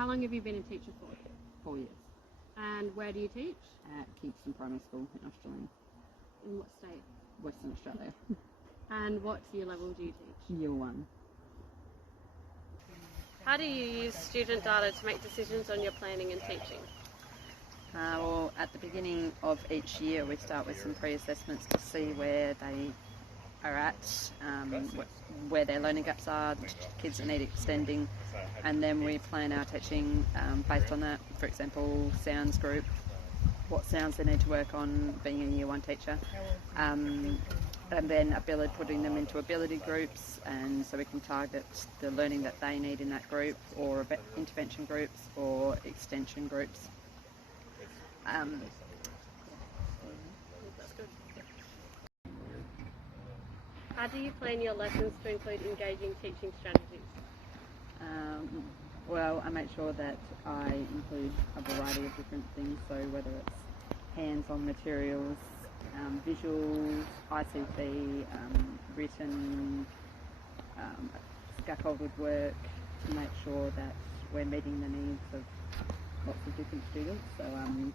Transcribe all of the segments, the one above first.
how long have you been a teacher for? 4 years. And where do you teach? At Kingston Primary School in Australia. In what state? Western Australia. And what year level do you teach? Year 1. How do you use student data to make decisions on your planning and teaching? Well, at the beginning of each year we start with some pre-assessments to see where they are at, where their learning gaps are, kids that need extending, and then we plan our teaching based on that. For example, sounds group, what sounds they need to work on being a year 1 teacher, and then putting them into ability groups, and so we can target the learning that they need in that group, or intervention groups or extension groups. That's good. How do you plan your lessons to include engaging teaching strategies? Well, I make sure that I include a variety of different things, so whether it's hands-on materials, visuals, ICT, written, scaffolded work, to make sure that we're meeting the needs of lots of different students. So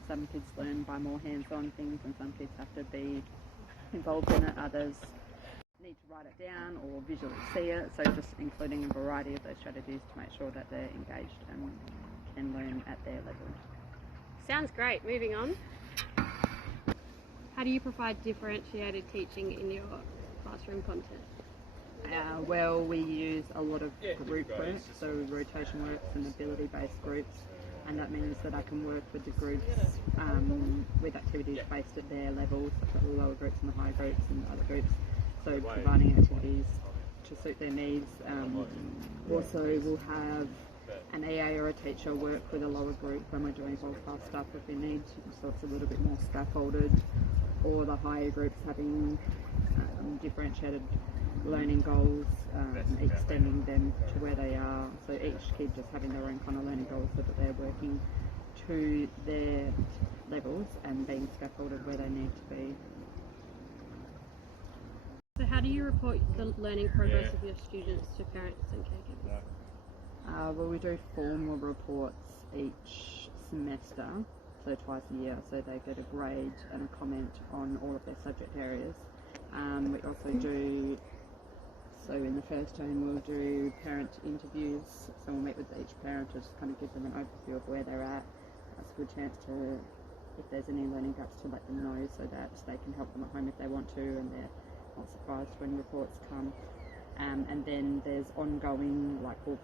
some kids learn by more hands-on things, and some kids have to be involved in it. Others need to write it down or visually see it. So just including a variety of those strategies to make sure that they're engaged and can learn at their level. Sounds great. Moving on. How do you provide differentiated teaching in your classroom content? Well, we use a lot of group work, so rotation works and ability-based groups, and that means that I can work with the groups with activities based at their levels, such as the lower groups and the higher groups and the other groups, so providing activities to suit their needs. Also, we'll have an EA or a teacher work with a lower group when we're doing whole class stuff if we need to, so it's a little bit more scaffolded, or the higher groups having differentiated learning goals, extending them to where they are, so each kid just having their own kind of learning goals so that they're working to their levels and being scaffolded where they need to be. So how do you report the learning progress of your students to parents and caregivers? Well, we do formal reports each semester, so twice a year, so they get a grade and a comment on all of their subject areas. We also do, so in the first term we'll do parent interviews, so we'll meet with each parent to just kind of give them an overview of where they're at. That's a good chance to, if there's any learning gaps, to let them know so that they can help them at home if they want to, and they're not surprised when reports come. And then there's ongoing, like we'll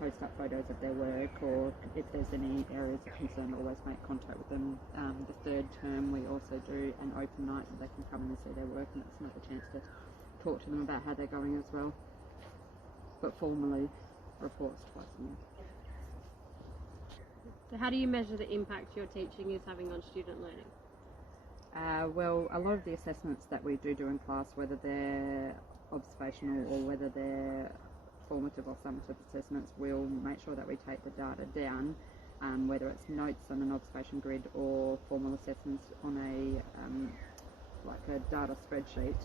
post up photos of their work, or if there's any areas of concern, we'll always make contact with them. The third term we also do an open night so they can come in and see their work, and it's another chance to talk to them about how they're going as well. But formally, reports twice a year. So how do you measure the impact your teaching is having on student learning? Well, a lot of the assessments that we do in class, whether they're observational or whether they're formative or summative assessments, we'll make sure that we take the data down, whether it's notes on an observation grid or formal assessments on like a data spreadsheet,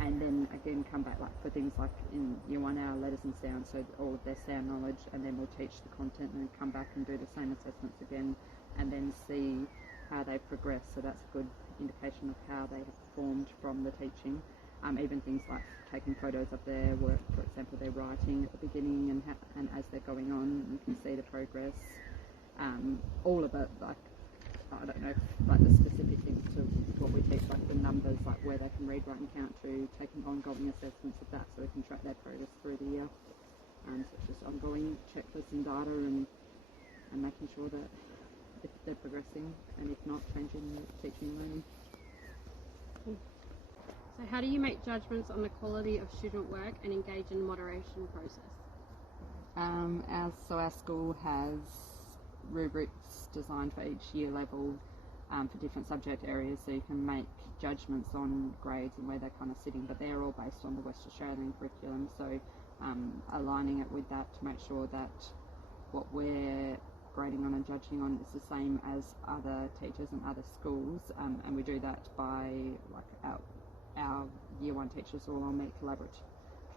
and then again come back like for things like in year 1 our letters and sounds, so all of their sound knowledge, and then we'll teach the content and then come back and do the same assessments again and then see how they've progressed. So that's a good indication of how they have performed from the teaching. Even things like taking photos of their work, for example, their writing at the beginning and as they're going on, you can see the progress. All of it, like, I don't know, like the specific things to what we teach, like the numbers, like where they can read, write and count, to taking ongoing assessments of that so we can track their progress through the year. So it's just ongoing checklists and data and making sure that if they're progressing, and if not, changing the teaching and learning. So how do you make judgments on the quality of student work and engage in moderation process? Our school has rubrics designed for each year level for different subject areas, so you can make judgments on grades and where they're kind of sitting, but they're all based on the West Australian curriculum, so aligning it with that to make sure that what we're grading on and judging on is the same as other teachers and other schools, and we do that by like our year 1 teachers all meet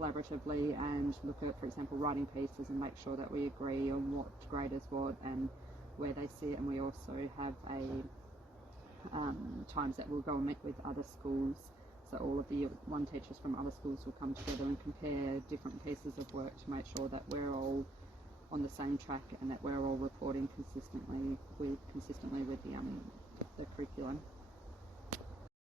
collaboratively and look at, for example, writing pieces and make sure that we agree on what grade is what and where they sit. And we also have times that we'll go and meet with other schools. So all of the Year 1 teachers from other schools will come together and compare different pieces of work to make sure that we're all on the same track and that we're all reporting consistently with the curriculum.